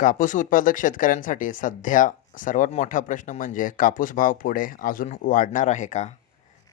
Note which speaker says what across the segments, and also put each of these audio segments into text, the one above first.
Speaker 1: कापूस उत्पादक शेतकऱ्यांसाठी सध्या सर्वात मोठा प्रश्न म्हणजे कापूस भाव पुढे अजून वाढणार आहे का?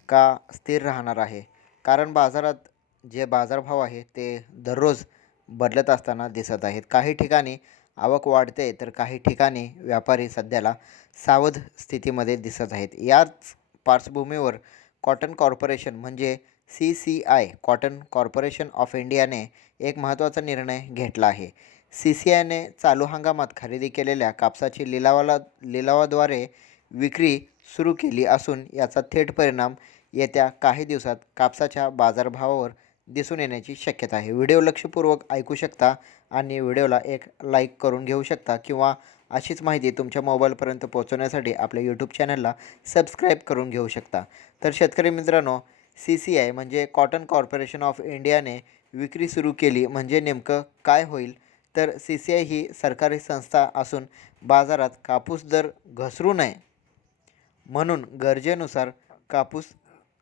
Speaker 1: का स्थिर राहणार आहे? कारण बाजारात जे बाजारभाव आहे ते दररोज बदलत असताना दिसत आहेत. काही ठिकाणी आवक वाढते तर काही ठिकाणी व्यापारी सध्याला सावध स्थितीमध्ये दिसत आहेत. याच पार्श्वभूमीवर कॉटन कॉर्पोरेशन म्हणजे C C I cotton corporation of इंडियाने एक महत्त्वाचा निर्णय घेतला आहे. सी सी आयने चालू हंगामात खरेदी केलेल्या कापसाची लिलावाला लिलावाद्वारे विक्री सुरू केली असून याचा थेट परिणाम येत्या काही दिवसात कापसाच्या बाजारभावावर दिसून येण्याची शक्यता आहे. व्हिडिओ लक्षपूर्वक ऐकू शकता आणि व्हिडिओला एक लाईक करून घेऊ शकता किंवा अशीच माहिती तुमच्या मोबाईलपर्यंत पोहोचवण्यासाठी आपल्या यूट्यूब चॅनलला सबस्क्राईब करून घेऊ शकता. तर शेतकरी मित्रांनो सी सी आय म्हणजे कॉटन कॉर्पोरेशन ऑफ इंडियाने विक्री सुरू केली म्हणजे नेमकं काय होईल? तर सी सी आय ही सरकारी संस्था असून बाजारात कापूस दर घसरू नये म्हणून गरजेनुसार कापूस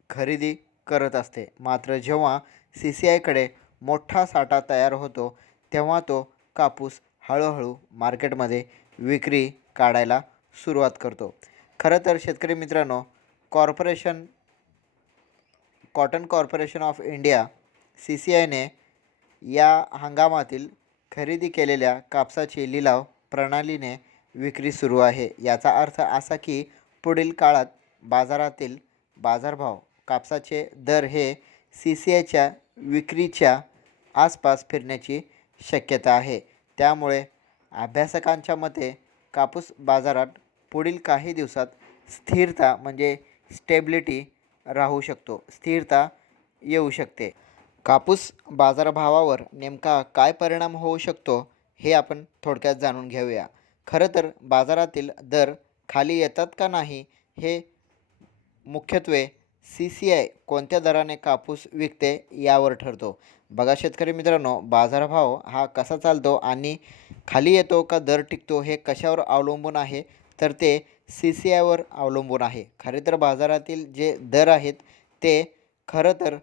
Speaker 1: खरेदी करत असते. मात्र जेव्हा सी सी आयकडे मोठा साठा तयार होतो तेव्हा तो कापूस हळूहळू मार्केटमध्ये विक्री काढायला सुरुवात करतो. खरं तर शेतकरी मित्रांनो corporation cotton corporation of India C C आयने या हंगामातील खरेदी केलेल्या कापसाची लिलाव प्रणालीने विक्री सुरू आहे. याचा अर्थ असा की पुढील काळात बाजारातील बाजारभाव कापसाचे दर हे सी सी आयच्या विक्रीच्या आसपास फिरण्याची शक्यता आहे. त्यामुळे अभ्यासकांच्या मते कापूस बाजारात पुढील काही दिवसात स्थिरता म्हणजे स्टेबिलिटी राहू शकतो स्थिरता येऊ शकते. कापूस बाजारभावावर नेमका काय परिणाम होऊ शकतो हे आपण थोडक्यात जाणून घेऊया. खरं तर बाजारातील दर खाली येतात का नाही हे मुख्यत्वे सी सी आय कोणत्या दराने कापूस विकते यावर ठरतो. बघा शेतकरी मित्रांनो बाजारभाव हा कसा चालतो आणि खाली येतो का दर टिकतो हे कशावर अवलंबून आहे? तर ते सी सी आयवर अवलंबून आहे. खरे तर बाजारातील जे दर आहेत ते खरं तर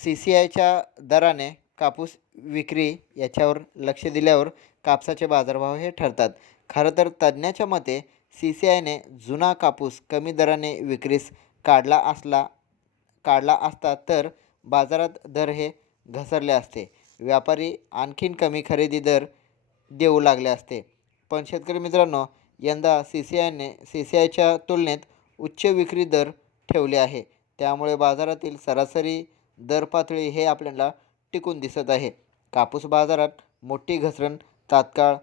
Speaker 1: सी सी आयच्या दराने कापूस विक्री याच्यावर लक्ष दिल्यावर कापसाचे बाजारभाव हे ठरतात. खरं तर तज्ज्ञाच्या मते सी सी आयने जुना कापूस कमी दराने विक्रीस काढला असला काढला असता तर बाजारात दर हे घसरले असते. व्यापारी आणखीन कमी खरेदी दर देऊ लागले असते. पण शेतकरी मित्रांनो यंदा सी सी आयने सी सी आयच्या तुलनेत उच्च विक्री दर ठेवले आहे. त्यामुळे बाजारातील सरासरी दर पातळी हे आपल्याला टिकून दिसत आहे. कापूस बाजारात मोठी घसरण तात्काळ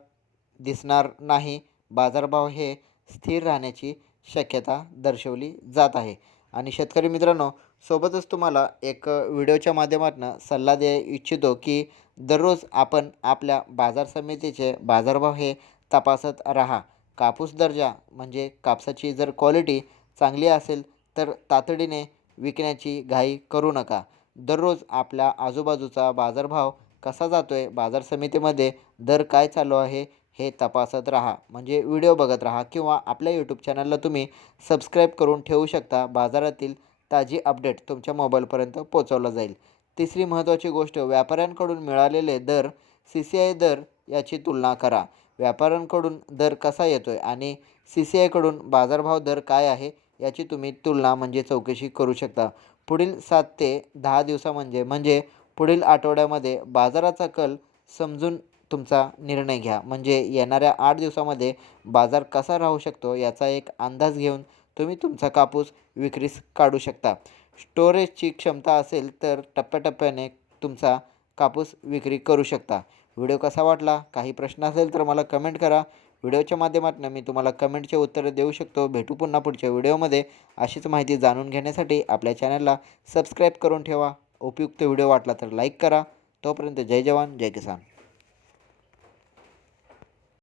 Speaker 1: दिसणार नाही. बाजारभाव हे स्थिर राहण्याची शक्यता दर्शवली जात आहे. आणि शेतकरी मित्रांनो सोबतच तुम्हाला एक व्हिडिओच्या माध्यमातून सल्ला दे इच्छितो की दररोज आपण आपल्या बाजार समितीचे बाजारभाव हे तपासत राहा. कापूस दर्जा म्हणजे कापसाची जर क्वालिटी चांगली असेल तर तातडीने विकण्याची घाई करू नका. दररोज आपल्या आजूबाजूचा बाजारभाव कसा जातो आहे बाजार समितीमध्ये दर काय चालू आहे हे तपासत राहा. म्हणजे व्हिडिओ बघत राहा किंवा आपल्या यूट्यूब चॅनलला तुम्ही सबस्क्राईब करून ठेवू शकता. बाजारातील ताजी अपडेट तुमच्या मोबाईलपर्यंत पोचवलं जाईल. तिसरी महत्त्वाची गोष्ट व्यापाऱ्यांकडून मिळालेले दर सी सी आय दर याची तुलना करा. व्यापाऱ्यांकडून दर कसा येतो आहे आणि सी सी आयकडून बाजारभाव दर काय आहे याची तुम्ही तुलना म्हणजे चौकशी करू शकता. पुढील सात ते दहा दिवसा म्हणजे म्हणजे पुढील आठवड्यामध्ये बाजाराचा कल समजून तुमचा निर्णय घ्या. म्हणजे येणाऱ्या आठ दिवसामध्ये बाजार कसा राहू शकतो याचा एक अंदाज घेऊन तुम्ही तुमचा कापूस विक्रीस काढू शकता. स्टोरेजची क्षमता असेल तर टप्प्याटप्प्याने तुमचा कापूस विक्री करू शकता. व्हिडिओ कसा वाटला? काही प्रश्न असेल तर मला कमेंट करा. व्हिडिओच्या माध्यमातून मी तुम्हाला कमेंटचे उत्तरं देऊ शकतो. भेटू पुन्हा पुढच्या व्हिडिओमध्ये. अशीच माहिती जाणून घेण्यासाठी आपल्या चॅनलला सबस्क्राईब करून ठेवा. उपयुक्त व्हिडिओ वाटला तर लाईक करा. तोपर्यंत जय जवान जय किसान.